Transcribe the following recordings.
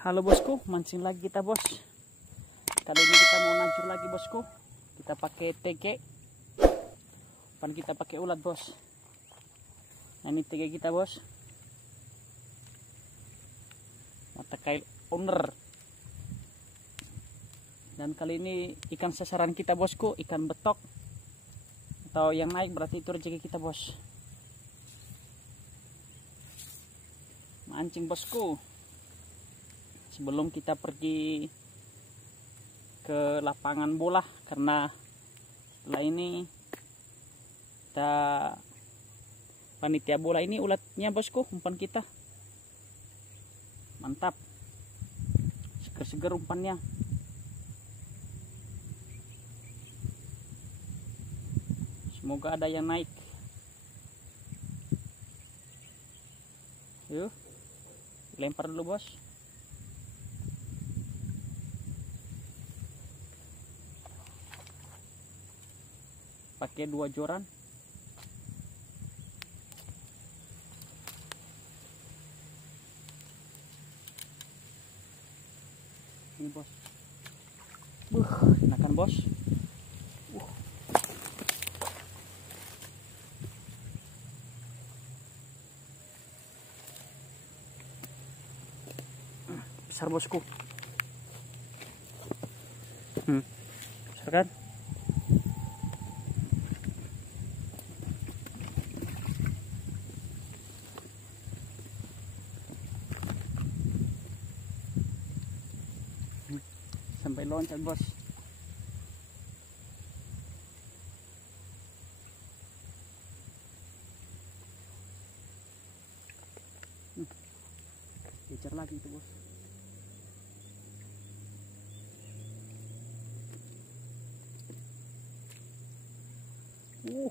Halo bosku, mancing lagi kita bos. Kali ini kita mau najur lagi bosku. Kita pakai tege. Pan kita pakai ulat bos. Nah ini tege kita bos. Mata kail owner. Dan kali ini ikan sasaran kita bosku, ikan betok. Atau yang naik berarti itu rezeki kita bos. Mancing bosku. Sebelum kita pergi ke lapangan bola, karena setelah ini kita panitia bola ini ulatnya bosku, umpan kita mantap, seger-seger umpannya. Semoga ada yang naik. Yuk lempar dulu bos. Pakai 2 joran. Ini bos. Enakan bos. Besar bosku. Besar kan? Sampai loncat bos. Kejar lagi itu bos.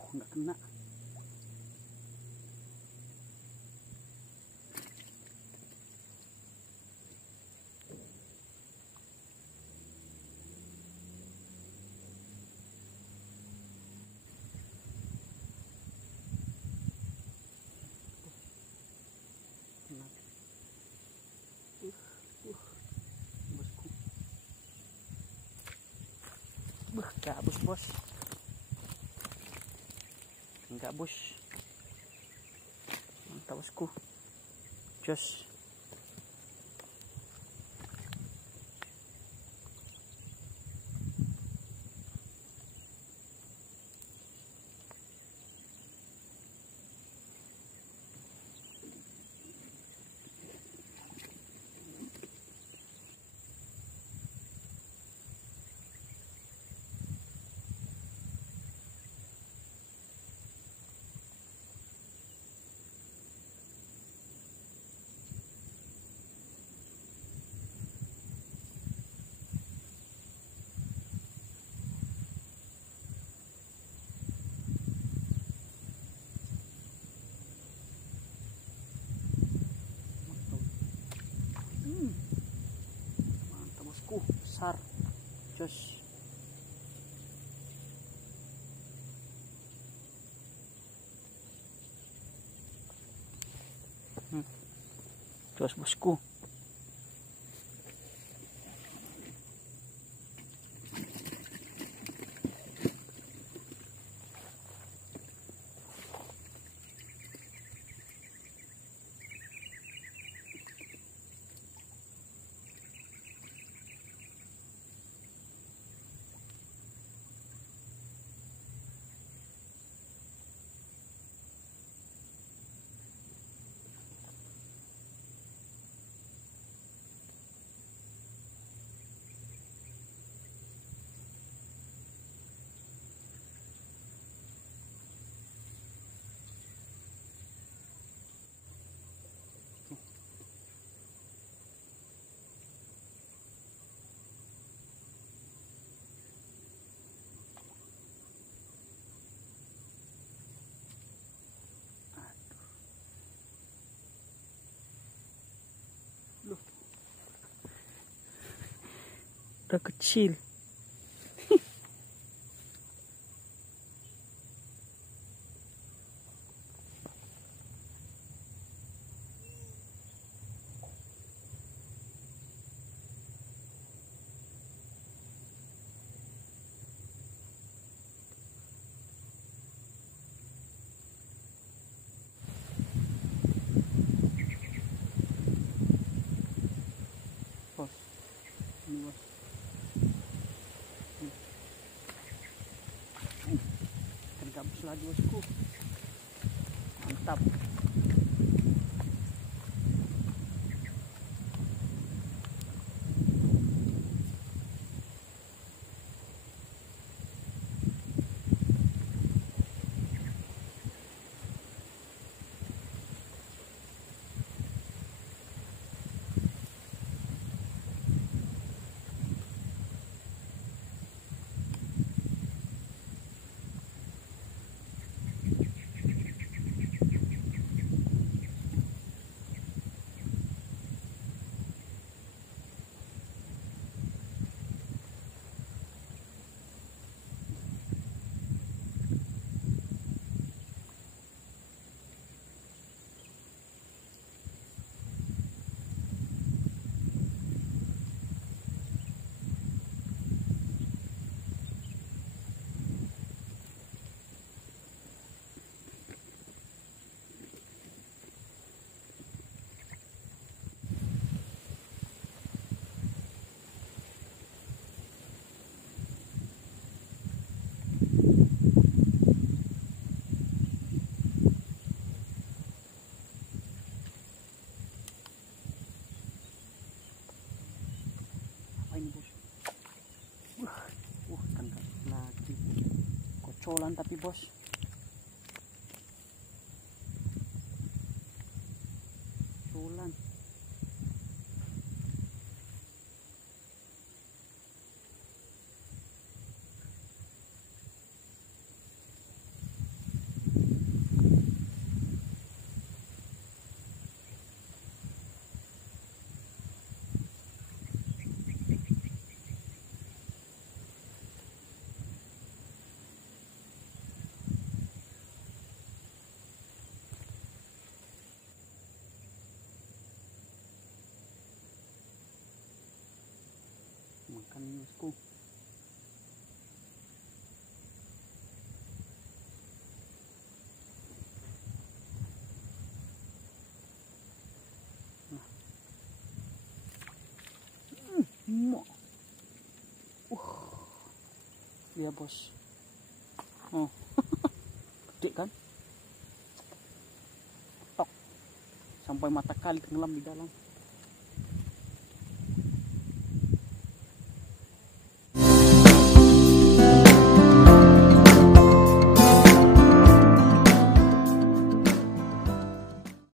Nggak kena. Gabus bos, gabus, mantap bosku, jos. Mantap bosku, besar, jos. Jos bosku. Udah kecil. lagi bosku. Mantap. Ini bos, kan lagi kocolan tapi bos, kocolan. Makan bosku. Iya bos. Oh, gede kan? Tok sampai mata kali tenggelam di dalam.